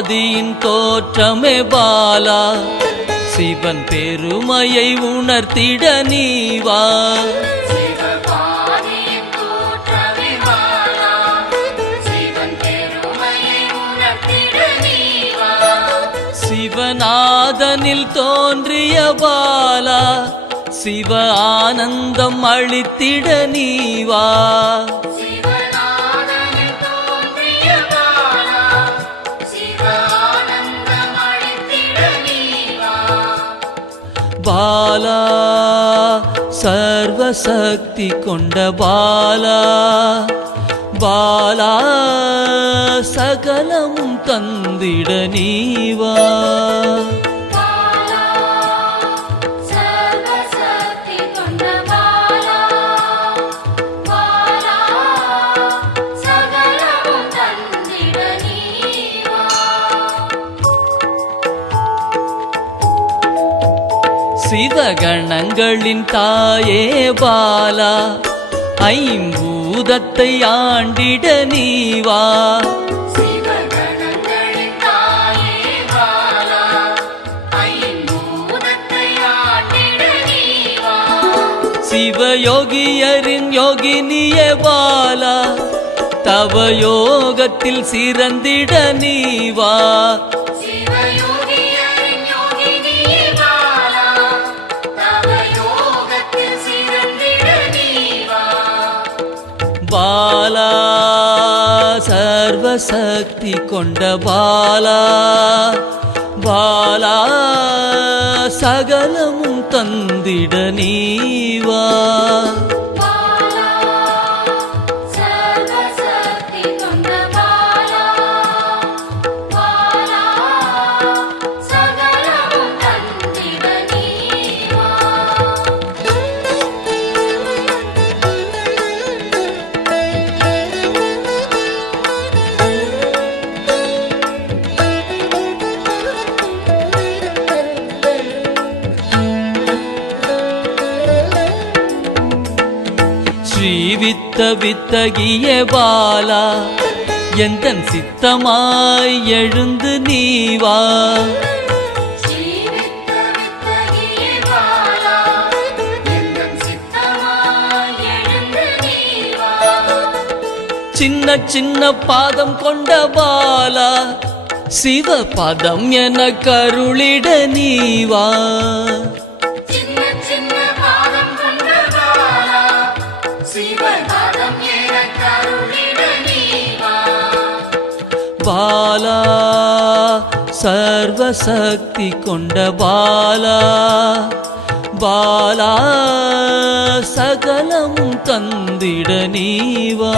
ஆதியின் தோற்றமே பாலா, சிவன் பெருமையை உணர்த்திட நீவா. சிவநாதனில் தோன்றிய பாலா, சிவ ஆனந்தம் அளித்திட நீவா. பாலா சர்வசக்தி கொண்ட பாலா, பாலா சகலமும் தந்திட நீவா. சிவகணங்களின் தாயே பாலா, ஐம்பூதத்தை ஆண்டிட நீவா. சிவயோகியரின் யோகினியே பாலா, தவ யோகத்தில் சிறந்திட நீவா. பாலா சர்வசக்தி கொண்ட பாலா, பாலா சகலமும் தந்திட நீவா. ஸ்ரீவித்த வித்தகிய பாலா, எந்தன் சித்தமாய் எழுந்து நீவா. சின்ன சின்ன பாதம் கொண்ட பாலா, சிவ பதம் என கருளிட நீவா. பாலா சர்வசக்தி கொண்ட பாலா, பாலா சகலமும் தந்திட நீவா.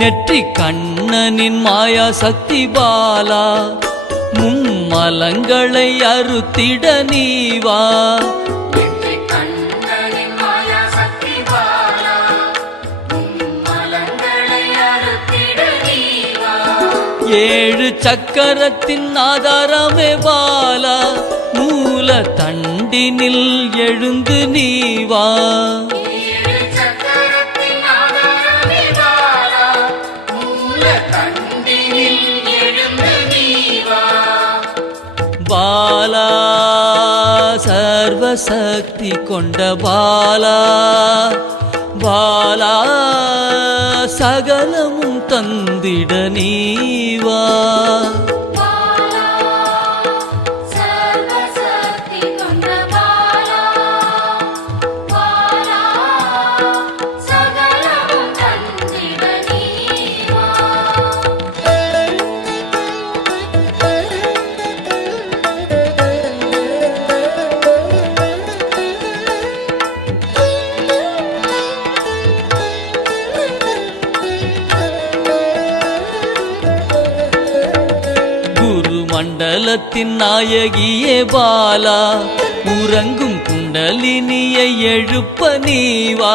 நெற்றி கண்ணனின் மாயா சக்தி பாலா, மும்மலங்களை அறுத்திட நீவா. ஏழு சக்கரத்தின் ஆதாரமே பாலா, மூல தண்டினில் எழுந்து நீவா. பாலா சர்வசக்தி கொண்ட பாலா, பாலா சகலமும் தந்திட நீவா. மண்டலத்தின் நாயகியே பாலா, உறங்கும் குண்டலினியை எழுப்ப நீவா.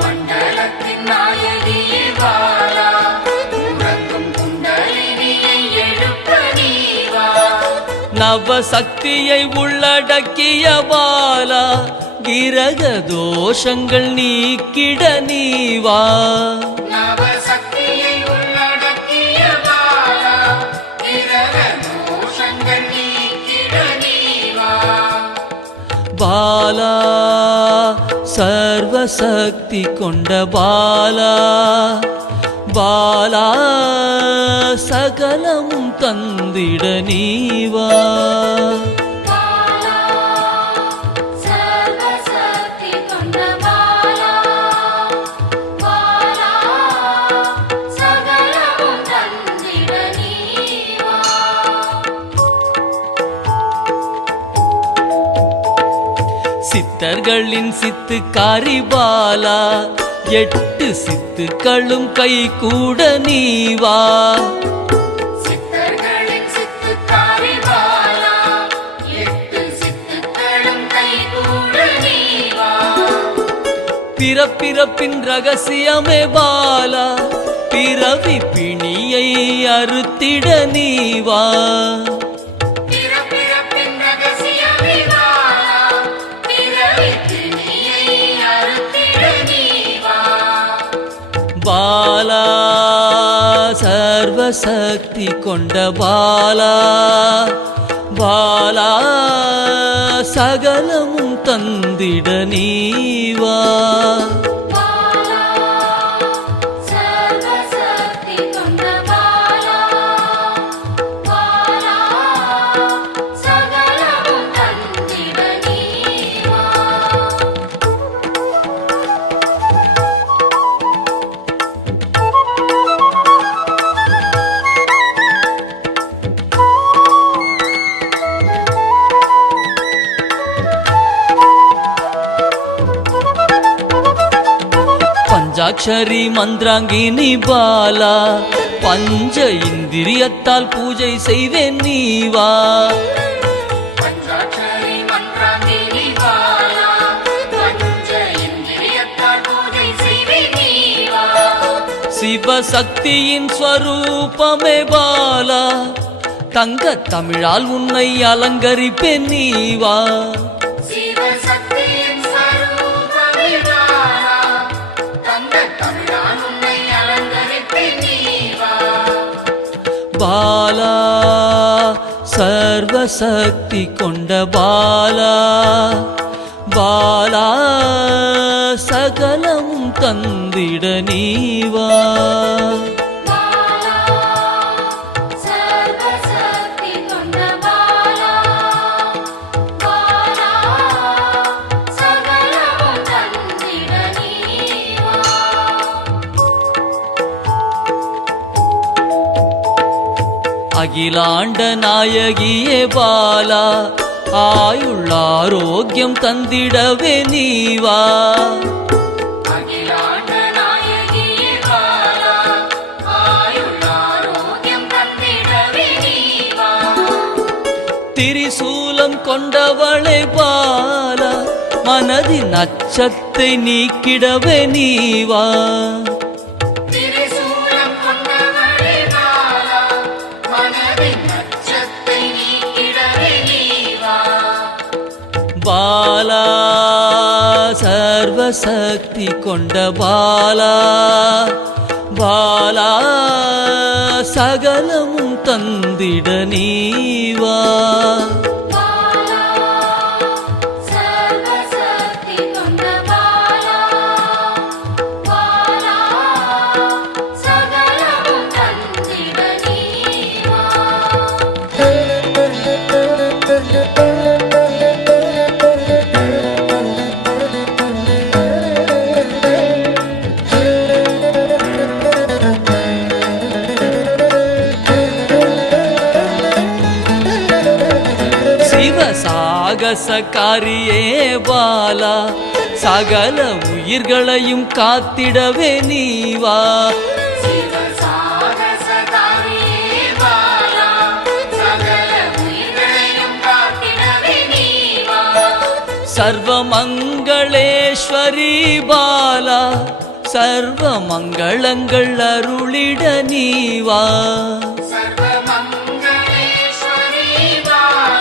மண்டலத்தின் நாயகியே பாலா, நவசக்தியை உள்ளடக்கிய பாலா கிரக தோஷங்கள் நீக்கிட நீவா நவசக்தியை உள்ளடக்கிய பாலா கிரக தோஷங்கள் நீக்கிட நீவா பாலா சர்வசக்தி கொண்ட பாலா பாலா சகலமும் தந்திட நீவா பாலா சர்வசக்தி கொண்ட பாலா பாலா சகலமும் தந்திட நீவா சித்தர்களின் சித்துக்காரி பாலா 8 சித்துக்களும் கை கூட நீவா சித்தர்களின் சித்துக்காரி பாலா 8 சித்துக்களும் கைகூட நீவா பிறப்பிறப்பின் ரகசியமே பாலா பிறவி பிணியை அறுத்திட நீவா பிறப்பிறப்பின் ரகசியமே பாலா பிறவி பிணியை அறுத்திட நீவா பாலா சர்வசக்தி கொண்ட பாலா பாலா சகலமும் தந்திட நீவா பாலா சர்வசக்தி கொண்ட பாலா பாலா சகலமும் தந்திட நீவா பஞ்சாட்சரி மந்திராங்கினி பாலா பஞ்ச இந்திரியத்தால் பூஜை செய்வேன் நீவா பஞ்சாட்சரி மந்திராங்கினி பாலா பஞ்ச இந்திரியத்தால் பூஜை செய்வே நீவா சிவசக்தியின் ஸ்வரூபமே பாலா தங்க தமிழால் உன்னை அலங்கரிப்பேன் நீவா சிவசக்தியின் ஸ்வரூபமே பாலா தங்க தமிழால் உன்னை அலங்கரிப்பேன் நீவா பாலா சர்வசக்தி கொண்ட பாலா பாலா சகலமும் தந்திட நீவா பாலா சர்வசக்தி கொண்ட பாலா பாலா சகலமும் தந்திட நீவா அகிலாண்ட நாயகியே பாலா ஆயுள் ஆரோக்கியம் தந்திடவே நீவா அகிலாண்ட நாயகியே பாலா ஆயுள் ஆரோக்கியம் தந்திடவே நீவா திரிசூலம் கொண்டவளே பாலா மனதின் அச்சத்தை நீக்கிடவே நீவா திரிசூலம் கொண்டவளே பாலா மனதின் அச்சத்தை நீக்கிடவே நீவா பாலா சர்வசக்தி கொண்ட பாலா பாலா சகலமும் தந்திட நீவா பாலா சர்வசக்தி கொண்ட பாலா பாலா சகலமும் தந்திட நீவா சாகசக்காரியே பாலா சகல உயிர்களையும் காத்திடவே நீவா சிவசாகசகாரியே பாலா சகல உயிர்களையும் காத்திடவே நீவா சர்வமங்களேஸ்வரி பாலா சர்வ மங்களங்கள் அருளிட நீவா சர்வமங்களேஸ்வரி பாலா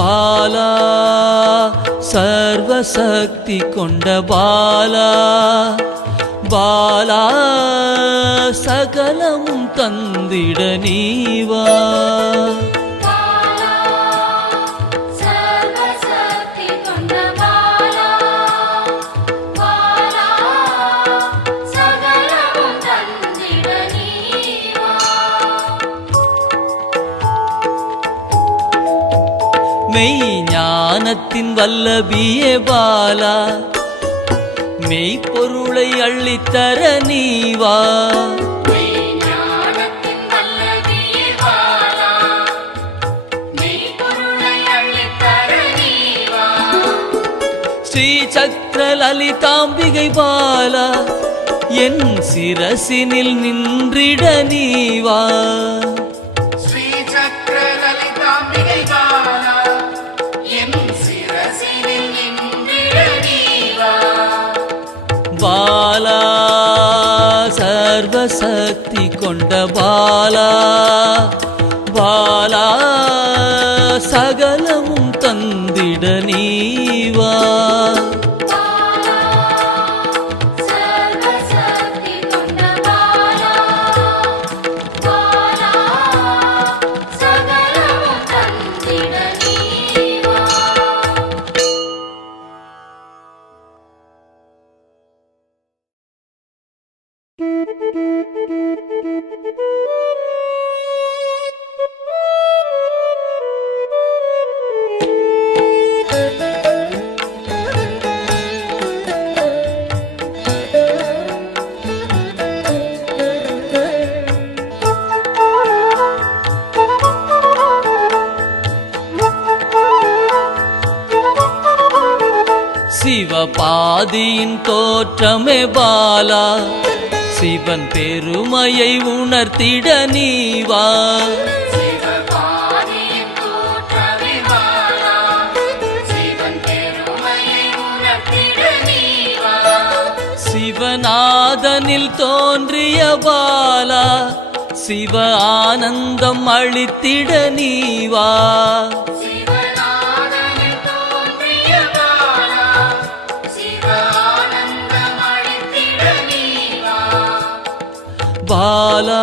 பாலா சர்வசக்தி கொண்ட பாலா பாலா சகலமும் தந்திட நீவா பாலா சர்வசக்தி கொண்ட பாலா பாலா சகலமும் தந்திட நீவா மெய்ஞானத்தின் வல்லபியே பாலா மெய்ப்பொருளை அள்ளித்தர நீவா ஞானத்தின் வல்லபியே பாலா மெய்ப்பொருளை அள்ளித்தர நீவா ஸ்ரீ சக்கர லலிதாம்பிகை பாலா என் சிரசினில் நின்றிட நீவா ஸ்ரீ சக்கர லலிதாம்பிகை பாலா என் சிரசினில் நின்றிட நீவா பாலா சர்வசக்தி கொண்ட பாலா பாலா சகலமும் தந்திட நீவா பாலா சர்வசக்தி கொண்ட பாலா பாலா சகலமும் தந்திட நீவா சிவபாதியின் தோற்றமே பாலா சிவன் பெருமையை உணர்த்திட நீவா சிவபாதியின் தோற்றமே பாலா சிவன் பெருமையை உணர்த்திட நீவா சிவநாதனில் தோன்றிய பாலா சிவ ஆனந்தம் அளித்திட நீவா சிவநாதனில் தோன்றிய பாலா சிவ ஆனந்தம் அளித்திட நீவா பாலா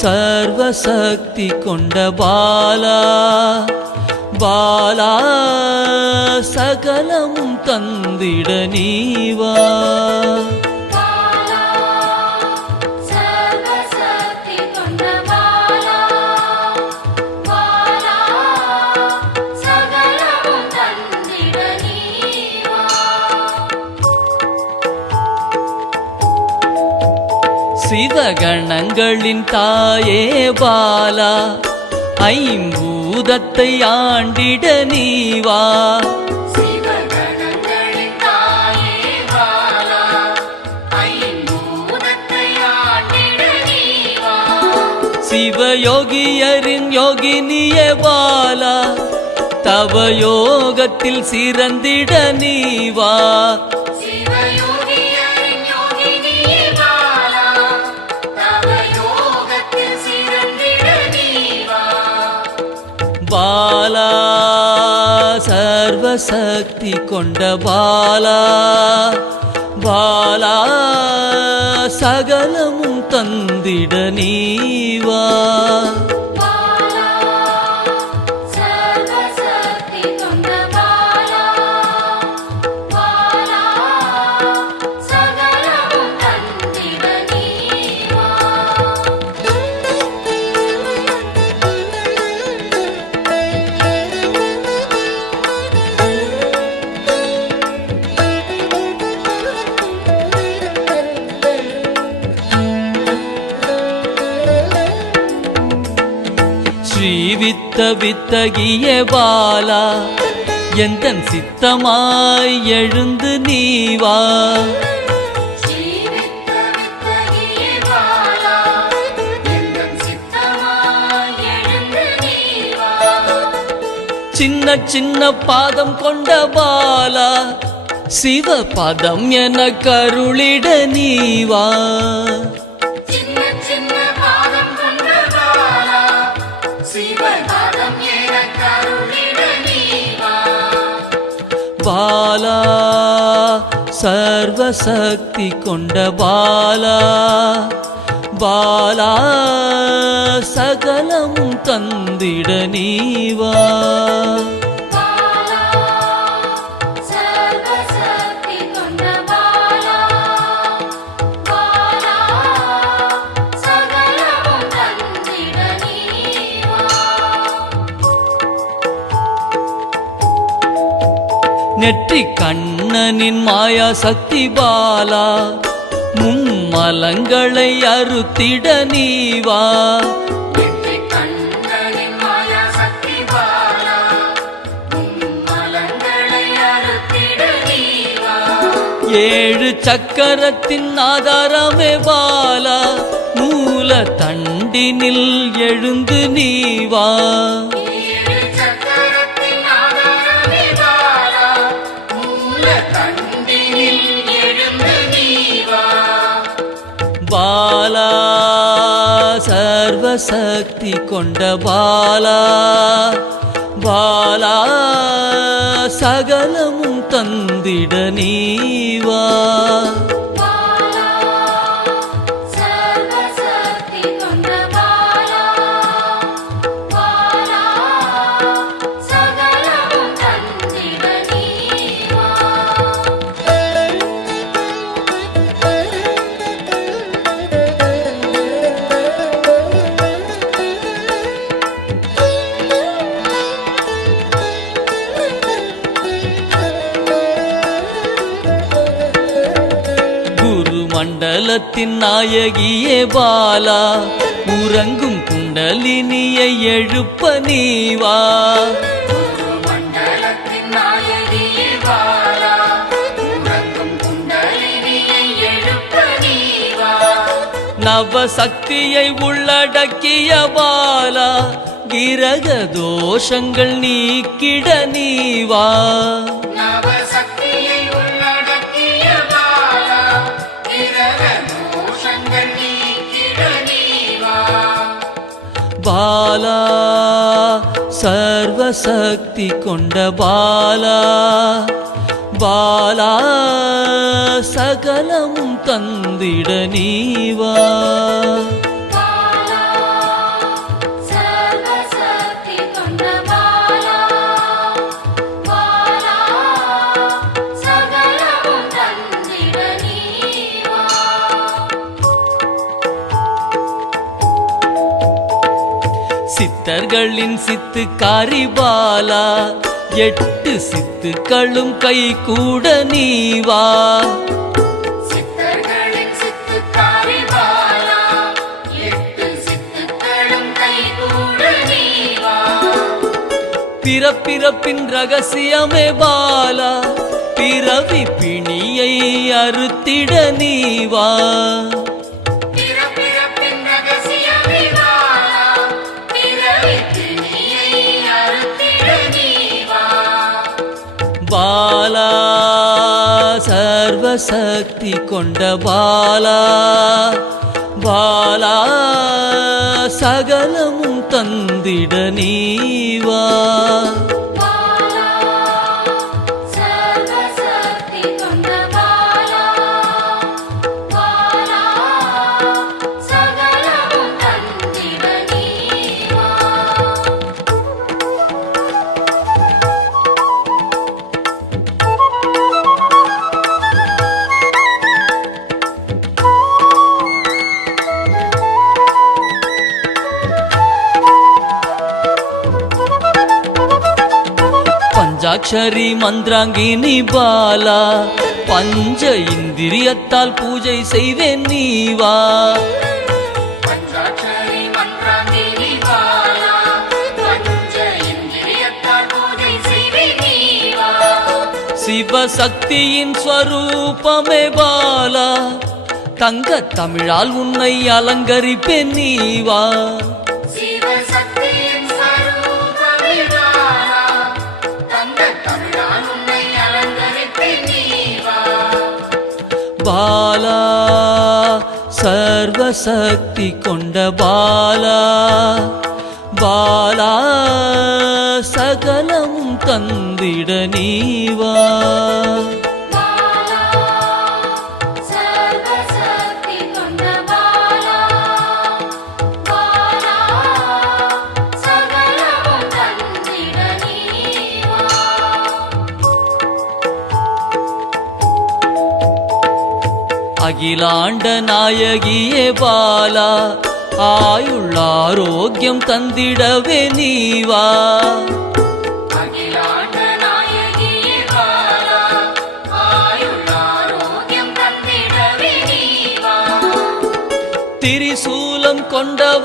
சர்வசக்தி கொண்ட பாலா பாலா சகலமும் தந்திட நீவா பாலா சர்வசக்தி கொண்ட பாலா பாலா சகலமும் தந்திட நீவா சிவகணங்களின் தாயே பாலா ஐம்பூதத்தை ஆண்டிட நீவா சிவகணங்களின் தாயே பாலா ஐம்பூதத்தை ஆண்டிட நீவா சிவயோகியரின் யோகினியே பாலா தவ யோகத்தில் சிறந்திட நீவா சிவயோகியரின் யோகினியே பாலா தவ யோகத்தில் சிறந்திட நீவா பாலா சர்வசக்தி கொண்ட பாலா பாலா சகலமும் தந்திட நீவா பாலா சர்வசக்தி கொண்ட பாலா பாலா சகலமும் தந்திட நீவா ஸ்ரீவித்த வித்தகிய பாலா எந்தன் சித்தமாய் எழுந்து நீவா ஸ்ரீவித்த வித்தகியே பாலா எந்தன் சித்தமாய் எழுந்து நீவா சின்ன சின்ன பாதம் கொண்ட பாலா சிவ பதம் என கருளிட நீவா சின்ன சின்ன பாதம் கொண்ட பாலா சிவபாதம் என கருளிட பாலா சர்வசக்தி கொண்ட பாலா பாலா சகலமும் தந்திட நீவா பாலா சர்வசக்தி கொண்ட பாலா பாலா சகலமும் தந்திட நீவா நெற்றி கண்ணனின் மாயா சக்தி பாலா மும்மலங்களை அறுத்திட நீவா வெற்றி கண்ணனின் மாயா சக்தி பாலா மும்மலங்களை அறுத்திட நீவா ஏழு சக்கரத்தின் ஆதாரமே பாலா மூல தண்டினில் எழுந்து நீவா ஏழு சக்கரத்தின் ஆதாரமே பாலா மூல தண்டினில் எழுந்து நீவா பாலா சர்வசக்தி கொண்ட பாலா பாலா சகலமும் தந்திட நீவா பாலா சர்வசக்தி கொண்ட பாலா பாலா சகலமும் தந்திட நீவா குரு மண்டலத்தின் நாயகியே பாலா உறங்கும் குண்டலினியை எழுப்ப நீவா மண்டலத்தின் நாயகியே பாலா உறங்கும் குண்டலினியை எழுப்ப நீவா நவசக்தியை உள்ளடக்கிய பாலா கிரக தோஷங்கள் நீக்கிட நீவா நவசக்தியை உள்ளடக்கிய பாலா கிரக தோஷங்கள் நீக்கிட நீவா பாலா சர்வசக்தி கொண்ட பாலா பாலா சகலமும் தந்திட நீவா பாலா சர்வசக்தி கொண்ட பாலா பாலா சகலமும் தந்திட நீவா சித்தர்களின் சித்துக்காரி பாலா எட்டு சித்துக்களும் கை கூட நீவா சித்தர்களின் சித்துக்காரி பாலா எட்டு சித்துக்களும் கைகூட நீவா பிறப்பிறப்பின் ரகசியமே பாலா பிறவி பிணியை அறுத்திட நீவா பிறப்பிறப்பின் ரகசியமே பாலா பிறவி பிணியை அறுத்திட நீவா பாலா சர்வசக்தி கொண்ட பாலா பாலா சகலமும் தந்திட நீவா பாலா சர்வசக்தி கொண்ட பாலா பாலா சகலமும் தந்திட நீவா பஞ்சாட்சரி மந்திராங்கினி பாலா பஞ்ச இந்திரியத்தால் பூஜை செய்வேன் நீவா பஞ்சாட்சரி மந்திராங்கினி பாலா பஞ்ச இந்திரியத்தால் பூஜை செய்வே நீவா சிவசக்தியின் ஸ்வரூபமே பாலா தங்க தமிழால் உன்னை அலங்கரிப்பேன் நீவா சிவசக்தியின் ஸ்வரூபமே பாலா தங்க தமிழால் உன்னை அலங்கரிப்பேன் நீவா பாலா சர்வசக்தி கொண்ட பாலா பாலா சகலம் தந்திட நீவா பாலா சர்வசக்தி கொண்ட பாலா பாலா சகலமும் தந்திட நீவா அகிலாண்ட நாயகியே பாலா ஆயுள் ஆரோக்கியம் தந்திடவே நீவா அகிலாண்ட நாயகியே பாலா ஆயுள் ஆரோக்கியம் தந்திடவே நீவா திரிசூலம் கொண்டவ